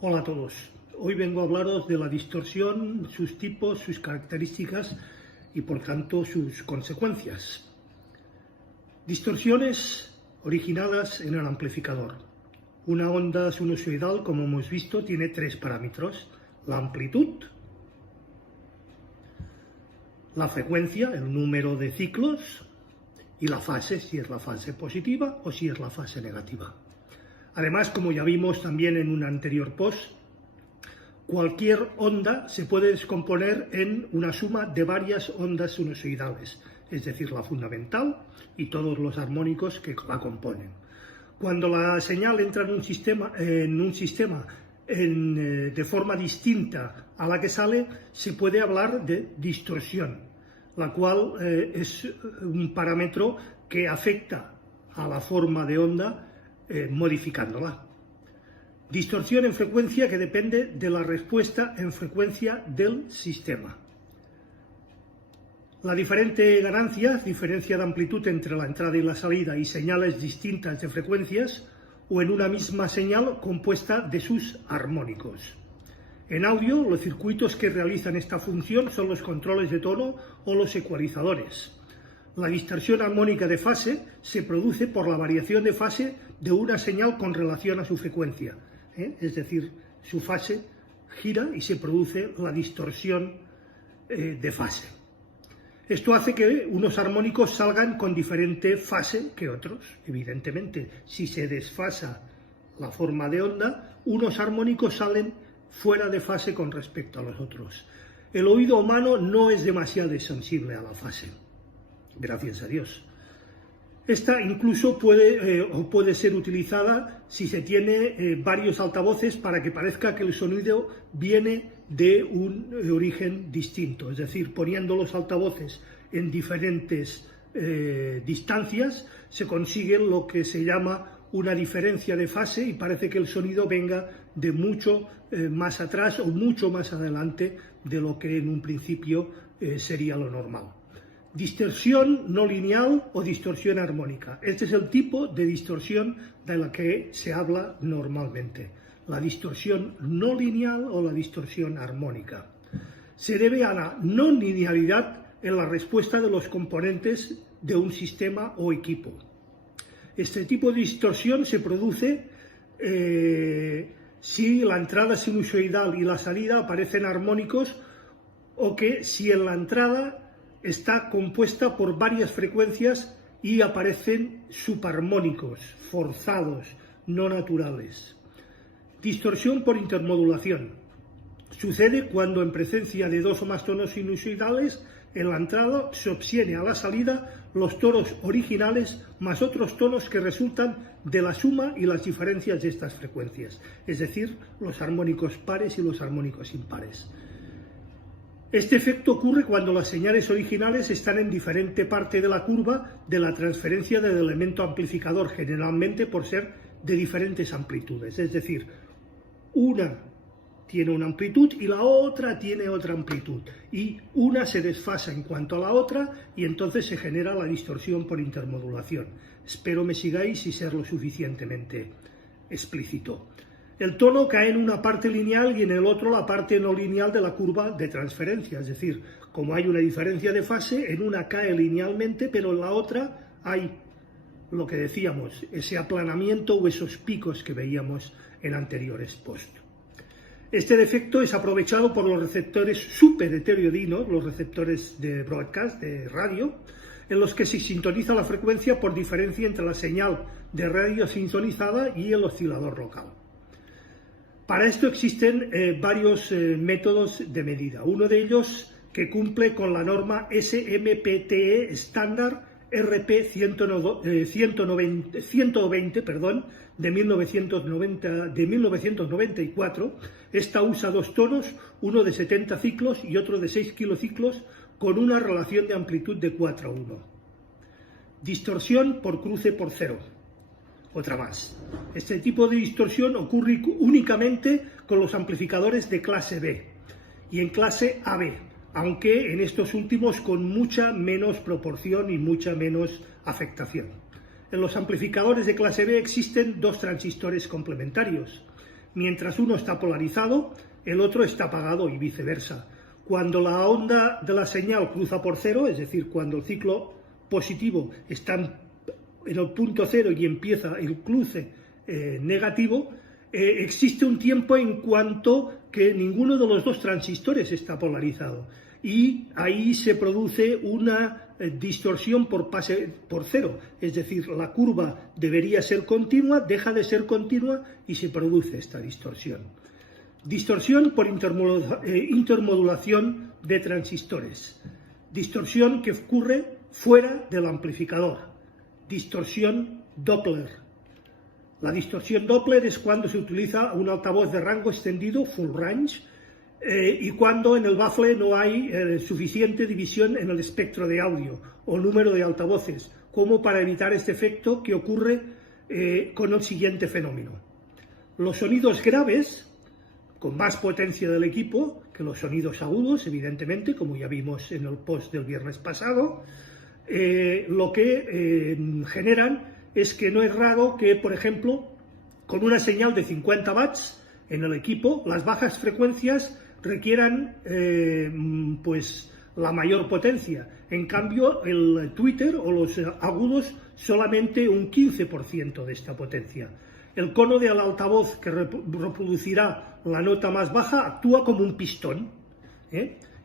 Hola a todos. Hoy vengo a hablaros de la distorsión, sus tipos, sus características y por tanto sus consecuencias. Distorsiones originadas en el amplificador. Una onda sinusoidal, como hemos visto, tiene tres parámetros: la amplitud, la frecuencia, el número de ciclos, y la fase, si es la fase positiva o si es la fase negativa. Además, como ya vimos también en un anterior post, cualquier onda se puede descomponer en una suma de varias ondas sinusoidales, es decir, la fundamental y todos los armónicos que la componen. Cuando la señal entra en un sistema de forma distinta a la que sale, se puede hablar de distorsión, la cual es un parámetro que afecta a la forma de onda modificándola. Distorsión en frecuencia que depende de la respuesta en frecuencia del sistema. La diferencia de amplitud entre la entrada y la salida y señales distintas de frecuencias o en una misma señal compuesta de sus armónicos. En audio, los circuitos que realizan esta función son los controles de tono o los ecualizadores. La distorsión armónica de fase se produce por la variación de fase de una señal con relación a su frecuencia, es decir, su fase gira y se produce la distorsión de fase. Esto hace que unos armónicos salgan con diferente fase que otros. Evidentemente, si se desfasa la forma de onda, unos armónicos salen fuera de fase con respecto a los otros. El oído humano no es demasiado sensible a la fase, gracias a Dios. Esta incluso puede ser utilizada si se tiene varios altavoces para que parezca que el sonido viene de un origen distinto, es decir, poniendo los altavoces en diferentes distancias se consigue lo que se llama una diferencia de fase y parece que el sonido venga de mucho más atrás o mucho más adelante de lo que en un principio sería lo normal. Distorsión no lineal o distorsión armónica. Este es el tipo de distorsión de la que se habla normalmente. La distorsión no lineal o la distorsión armónica. Se debe a la no linealidad en la respuesta de los componentes de un sistema o equipo. Este tipo de distorsión se produce si la entrada sinusoidal y la salida aparecen armónicos o que si en la entrada está compuesta por varias frecuencias y aparecen subarmónicos, forzados, no naturales. Distorsión por intermodulación. Sucede cuando en presencia de dos o más tonos sinusoidales en la entrada se obtiene a la salida los tonos originales más otros tonos que resultan de la suma y las diferencias de estas frecuencias, es decir, los armónicos pares y los armónicos impares. Este efecto ocurre cuando las señales originales están en diferente parte de la curva de la transferencia del elemento amplificador, generalmente por ser de diferentes amplitudes, es decir, una tiene una amplitud y la otra tiene otra amplitud, y una se desfasa en cuanto a la otra y entonces se genera la distorsión por intermodulación. Espero me sigáis y ser lo suficientemente explícito. El tono cae en una parte lineal y en el otro la parte no lineal de la curva de transferencia, es decir, como hay una diferencia de fase, en una cae linealmente, pero en la otra hay lo que decíamos, ese aplanamiento o esos picos que veíamos en anteriores posts. Este defecto es aprovechado por los receptores superheteroidinos, los receptores de broadcast, de radio, en los que se sintoniza la frecuencia por diferencia entre la señal de radio sintonizada y el oscilador local. Para esto existen varios métodos de medida. Uno de ellos que cumple con la norma SMPTE estándar RP 120 de 1994. Esta usa dos tonos, uno de 70 ciclos y otro de 6 kilociclos, con una relación de amplitud de 4:1. Distorsión por cruce por cero. Otra más. Este tipo de distorsión ocurre únicamente con los amplificadores de clase B y en clase AB, aunque en estos últimos con mucha menos proporción y mucha menos afectación. En los amplificadores de clase B existen dos transistores complementarios, Mientras uno está polarizado, el otro está apagado y viceversa. Cuando la onda de la señal cruza por cero, es decir, cuando el ciclo positivo está en el punto cero y empieza el cruce negativo, existe un tiempo en cuanto que ninguno de los dos transistores está polarizado y ahí se produce una distorsión por pase por cero, es decir, la curva debería ser continua, deja de ser continua y se produce esta distorsión. Distorsión por intermodulación de transistores, distorsión que ocurre fuera del amplificador, distorsión Doppler. La distorsión Doppler es cuando se utiliza un altavoz de rango extendido, full range, y cuando en el bafle no hay suficiente división en el espectro de audio o número de altavoces, como para evitar este efecto que ocurre con el siguiente fenómeno. Los sonidos graves, con más potencia del equipo que los sonidos agudos, evidentemente, como ya vimos en el post del viernes pasado, lo que generan es que no es raro que, por ejemplo, con una señal de 50 watts en el equipo, las bajas frecuencias requieran pues la mayor potencia. En cambio, el tweeter o los agudos solamente un 15% de esta potencia. El cono del altavoz que reproducirá la nota más baja actúa como un pistón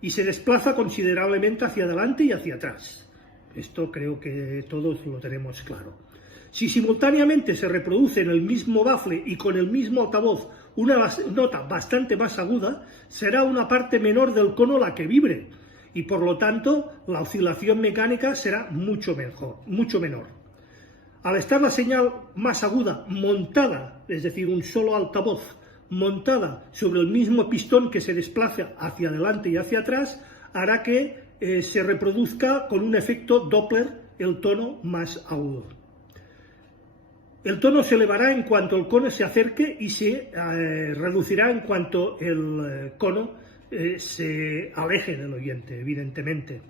y se desplaza considerablemente hacia adelante y hacia atrás. Esto creo que todos lo tenemos claro. Si simultáneamente se reproduce en el mismo bafle y con el mismo altavoz una nota bastante más aguda, será una parte menor del cono la que vibre y por lo tanto la oscilación mecánica será mucho menor. Al estar la señal más aguda montada, es decir, un solo altavoz montada sobre el mismo pistón que se desplaza hacia adelante y hacia atrás, hará que se reproduzca con un efecto Doppler el tono más agudo. El tono se elevará en cuanto el cono se acerque y se reducirá en cuanto el cono se aleje del oyente, evidentemente.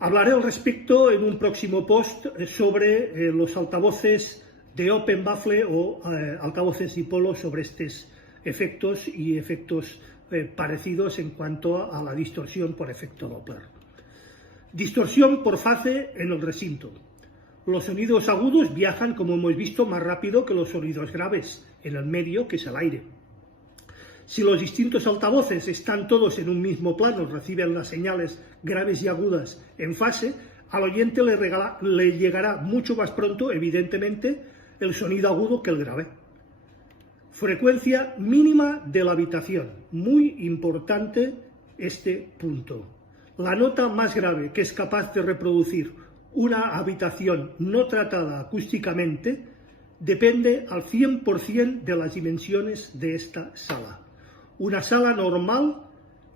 Hablaré al respecto en un próximo post sobre los altavoces de Open Baffle o altavoces dipolo sobre estos efectos y efectos parecidos en cuanto a la distorsión por efecto Doppler. Distorsión por fase en el recinto. Los sonidos agudos viajan, como hemos visto, más rápido que los sonidos graves en el medio, que es el aire. Si los distintos altavoces están todos en un mismo plano, reciben las señales graves y agudas en fase, al oyente le llegará mucho más pronto, evidentemente, el sonido agudo que el grave. Frecuencia mínima de la habitación. Muy importante este punto. La nota más grave que es capaz de reproducir una habitación no tratada acústicamente depende al 100% de las dimensiones de esta sala. Una sala normal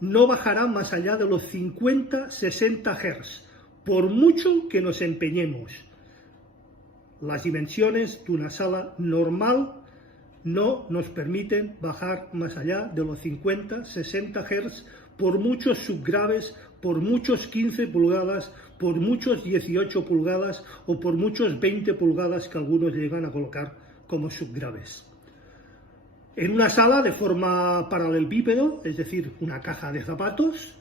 no bajará más allá de los 50-60 Hz, por mucho que nos empeñemos. Las dimensiones de una sala normal no nos permiten bajar más allá de los 50-60 Hz, por muchos subgraves, por muchos 15 pulgadas, por muchos 18 pulgadas o por muchos 20 pulgadas que algunos llegan a colocar como subgraves. En una sala de forma paralelepípedo, es decir, una caja de zapatos,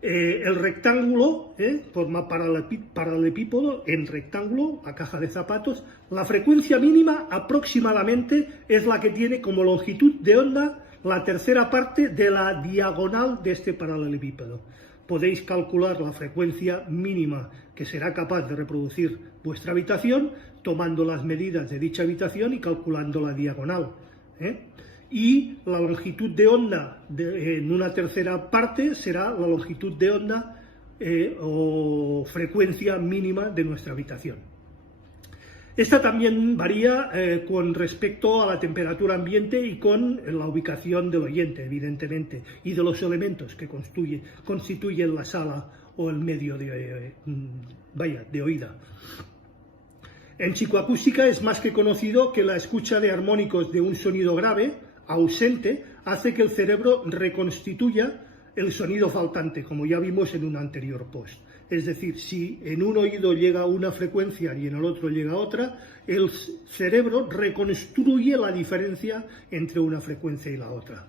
el rectángulo, forma paralelepípedo en rectángulo, la caja de zapatos, la frecuencia mínima aproximadamente es la que tiene como longitud de onda la tercera parte de la diagonal de este paralelepípedo. Podéis calcular la frecuencia mínima que será capaz de reproducir vuestra habitación tomando las medidas de dicha habitación y calculando la diagonal. Y la longitud de onda en una tercera parte será la longitud de onda o frecuencia mínima de nuestra habitación. Esta también varía con respecto a la temperatura ambiente y con la ubicación del oyente, evidentemente, y de los elementos que constituyen la sala o el medio de oída. En psicoacústica es más que conocido que la escucha de armónicos de un sonido grave ausente hace que el cerebro reconstituya el sonido faltante, como ya vimos en un anterior post. Es decir, si en un oído llega una frecuencia y en el otro llega otra, el cerebro reconstruye la diferencia entre una frecuencia y la otra.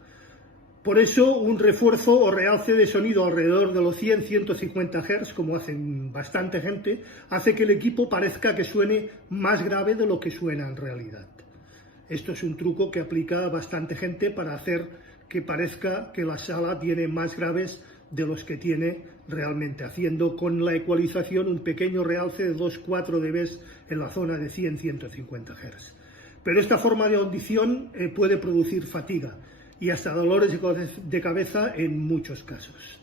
Por eso, un refuerzo o realce de sonido alrededor de los 100-150 Hz, como hacen bastante gente, hace que el equipo parezca que suene más grave de lo que suena en realidad. Esto es un truco que aplica bastante gente para hacer que parezca que la sala tiene más graves de los que tiene realmente, haciendo con la ecualización un pequeño realce de 2-4 dB en la zona de 100-150 Hz. Pero esta forma de audición puede producir fatiga y hasta dolores de cabeza en muchos casos.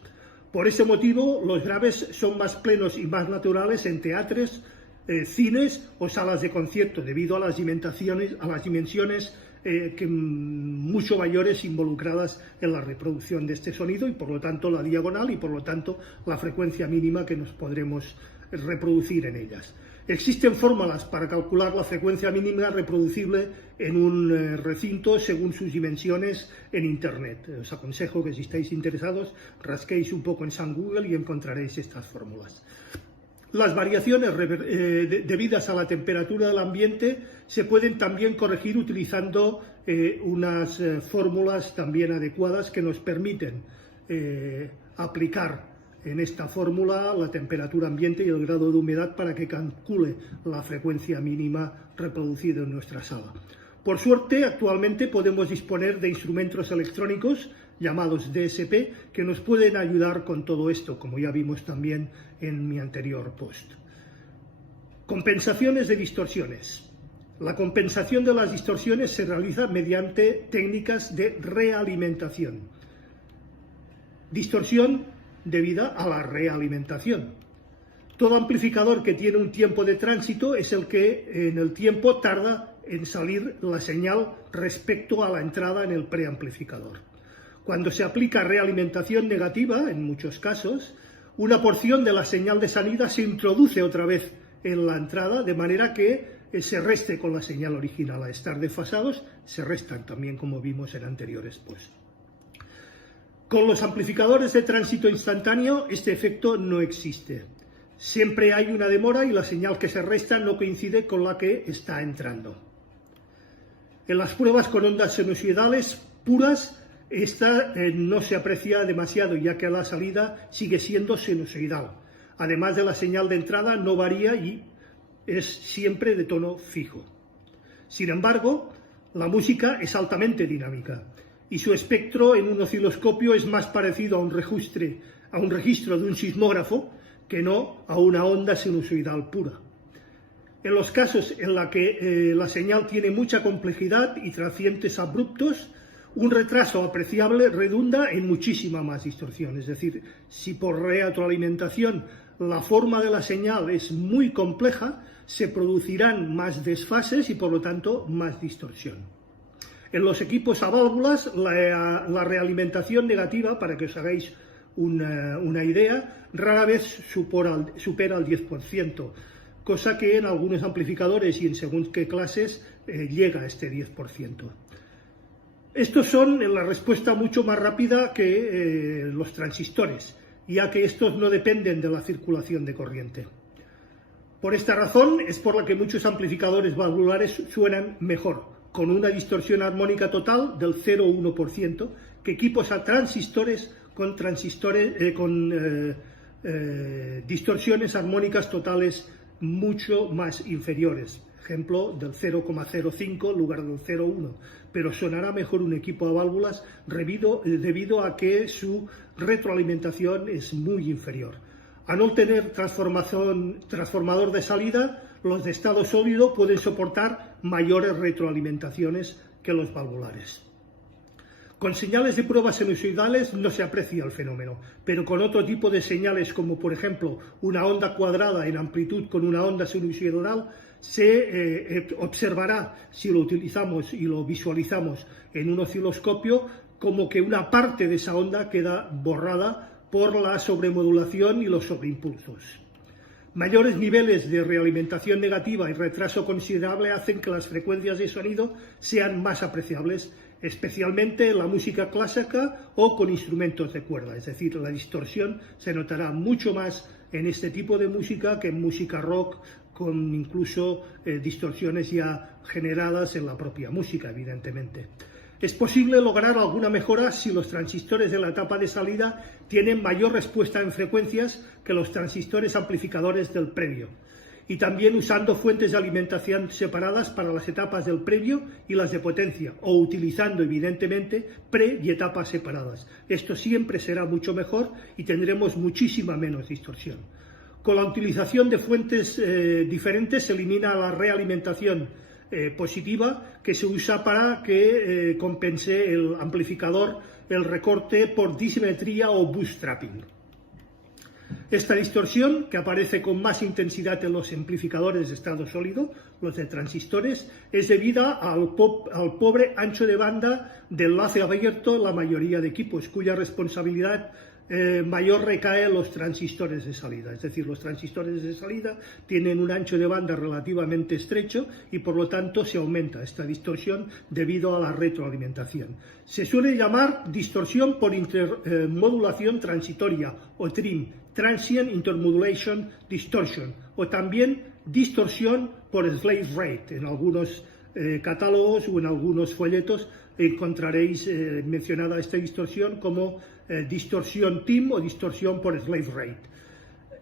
Por ese motivo, los graves son más plenos y más naturales en teatres, cines o salas de concierto, debido a las dimensiones mucho mayores involucradas en la reproducción de este sonido y por lo tanto la diagonal y por lo tanto la frecuencia mínima que nos podremos reproducir en ellas. Existen fórmulas para calcular la frecuencia mínima reproducible en un recinto según sus dimensiones en Internet. Os aconsejo que si estáis interesados rasquéis un poco en San Google y encontraréis estas fórmulas. Las variaciones debidas a la temperatura del ambiente se pueden también corregir utilizando unas fórmulas también adecuadas que nos permiten aplicar en esta fórmula la temperatura ambiente y el grado de humedad para que calcule la frecuencia mínima reproducida en nuestra sala. Por suerte, actualmente podemos disponer de instrumentos electrónicos llamados DSP, que nos pueden ayudar con todo esto, como ya vimos también en mi anterior post. Compensaciones de distorsiones. La compensación de las distorsiones se realiza mediante técnicas de realimentación. Distorsión debida a la realimentación. Todo amplificador que tiene un tiempo de tránsito es el que en el tiempo tarda en salir la señal respecto a la entrada en el preamplificador. Cuando se aplica realimentación negativa, en muchos casos, una porción de la señal de salida se introduce otra vez en la entrada, de manera que se reste con la señal original. Al estar desfasados, se restan también, como vimos en anteriores posts. Con los amplificadores de tránsito instantáneo, este efecto no existe. Siempre hay una demora y la señal que se resta no coincide con la que está entrando. En las pruebas con ondas sinusoidales puras, esta no se aprecia demasiado, ya que la salida sigue siendo sinusoidal. Además de la señal de entrada no varía y es siempre de tono fijo. Sin embargo, la música es altamente dinámica y su espectro en un osciloscopio es más parecido a un registro de un sismógrafo que no a una onda sinusoidal pura. En los casos en los que la señal tiene mucha complejidad y transientes abruptos, un retraso apreciable redunda en muchísima más distorsión. Es decir, si por retroalimentación la forma de la señal es muy compleja, se producirán más desfases y por lo tanto más distorsión. En los equipos a válvulas, la realimentación negativa, para que os hagáis una idea, rara vez supera el 10%, cosa que en algunos amplificadores y en según qué clases llega a este 10%. Estos son la respuesta mucho más rápida que los transistores, ya que estos no dependen de la circulación de corriente. Por esta razón es por la que muchos amplificadores valvulares suenan mejor, con una distorsión armónica total del 0,1%, que equipos a transistores con distorsiones armónicas totales mucho más inferiores. Ejemplo del 0,05 en lugar del 0,1, pero sonará mejor un equipo a válvulas debido a que su retroalimentación es muy inferior. A no tener transformador de salida, los de estado sólido pueden soportar mayores retroalimentaciones que los valvulares. Con señales de pruebas sinusoidales no se aprecia el fenómeno, pero con otro tipo de señales, como por ejemplo una onda cuadrada en amplitud con una onda sinusoidal, se observará, si lo utilizamos y lo visualizamos en un osciloscopio, como que una parte de esa onda queda borrada por la sobremodulación y los sobreimpulsos. Mayores niveles de realimentación negativa y retraso considerable hacen que las frecuencias de sonido sean más apreciables, especialmente en la música clásica o con instrumentos de cuerda, es decir, la distorsión se notará mucho más en este tipo de música que en música rock, con incluso distorsiones ya generadas en la propia música, evidentemente. Es posible lograr alguna mejora si los transistores de la etapa de salida tienen mayor respuesta en frecuencias que los transistores amplificadores del previo, y también usando fuentes de alimentación separadas para las etapas del previo y las de potencia, o utilizando evidentemente pre y etapas separadas. Esto siempre será mucho mejor y tendremos muchísima menos distorsión. Con la utilización de fuentes diferentes se elimina la realimentación positiva que se usa para que compense el amplificador el recorte por disimetría o bootstrapping. Esta distorsión, que aparece con más intensidad en los amplificadores de estado sólido, los de transistores, es debida al pobre ancho de banda del enlace abierto en la mayoría de equipos, cuya responsabilidad mayor recae en los transistores de salida. Es decir, los transistores de salida tienen un ancho de banda relativamente estrecho y por lo tanto se aumenta esta distorsión debido a la retroalimentación. Se suele llamar distorsión por intermodulación transitoria o TRIM, Transient Intermodulation Distortion, o también distorsión por slave rate. En algunos catálogos o en algunos folletos encontraréis mencionada esta distorsión como distorsión TIM o distorsión por slave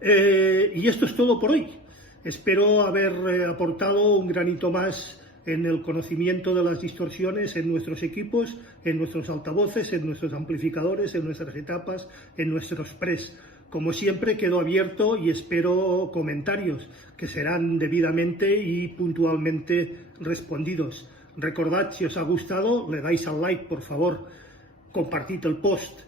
rate. Y esto es todo por hoy. Espero haber aportado un granito más en el conocimiento de las distorsiones en nuestros equipos, en nuestros altavoces, en nuestros amplificadores, en nuestras etapas, en nuestros pres. Como siempre, quedo abierto y espero comentarios que serán debidamente y puntualmente respondidos. Recordad, si os ha gustado, le dais al like, por favor, compartid el post,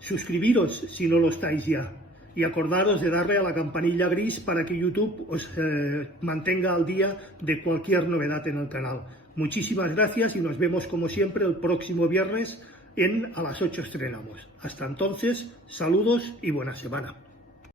suscribiros si no lo estáis ya y acordaros de darle a la campanilla gris para que YouTube os mantenga al día de cualquier novedad en el canal. Muchísimas gracias y nos vemos como siempre el próximo viernes a las 8 estrenamos. Hasta entonces, saludos y buena semana.